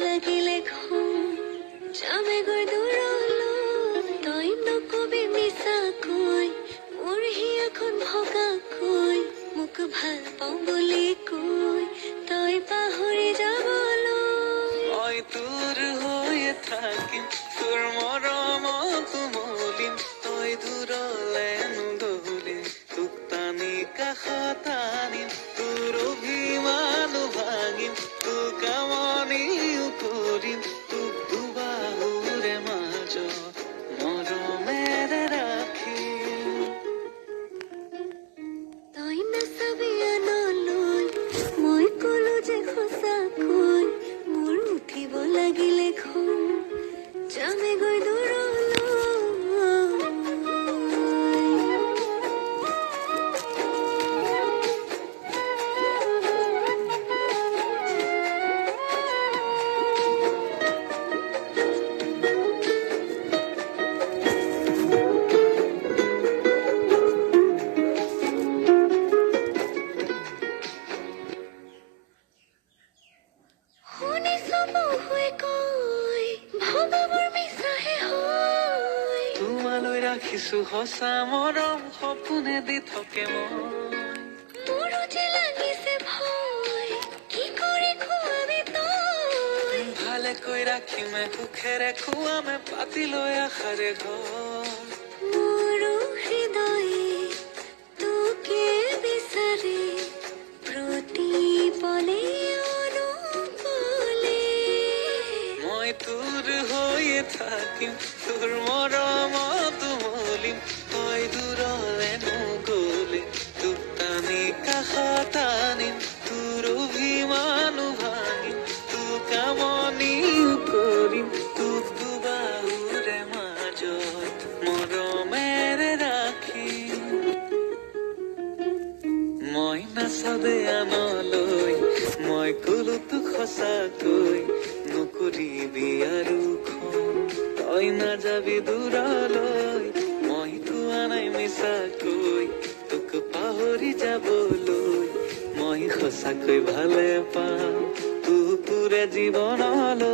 লাগিলে ঘুম যামেগৈ দূৰলৈ তই নকবি মিছাকৈ মোৰ হিয়াখন ভগাকৈ মোক ভাল পাওঁ বুলি কৈ তই পাহৰি যাবলৈ মই তোৰ হৈয়ে থাকিম তোৰ মৰমত মলিম তই দূৰলে নুদলিম তোক টানি কাষত আনিম তোৰ অভিমান ভাঙিম তোক আমনিও কৰিম তোক দুবাহুৰে মাজত মৰমেৰে ৰাখিম তই নাচাবি আনলৈ মই কলো যে সঁচাকৈ মোৰ উঠিব লাগিলে ঘুম যামেগৈ দূৰলৈ শুনিছো বহুৱে কয় ভৱবোৰ মিছাহে হয় তোমালৈ ৰাখিছো সঁচা মৰম সপোনে দি থাকে মই মোৰো যে লাগিছে ভয় কি কৰি খুৱাবি তই ভালেকৈ ৰাখিমে সুখেৰে খুৱামে পাতি লৈ আশাৰে ঘৰ মোৰো হৃদয়ে তোকে বিচাৰে প্ৰতি পলে অনুপলে মই তোৰ হৈয়ে থাকিম তোৰ মৰমত মলিম তই দূৰলে নগলে তোক টানি কাষত আনিম তোৰ অভিমান ভাঙিম তোক আমনিও কৰিম তোক দুবাহুৰে মাজত মৰমেৰে ৰাখিম মই নাচাবে আনলৈ মই কলো তোক সঁচাকৈ নকৰিবি আৰু খন তই নাযাবি দূৰলৈ মই কোৱা নাই মিছাকৈ তোক পাহৰি যাবলৈ মই সঁচাকৈ ভালে পাওঁ তোকুৰে জীৱনলৈ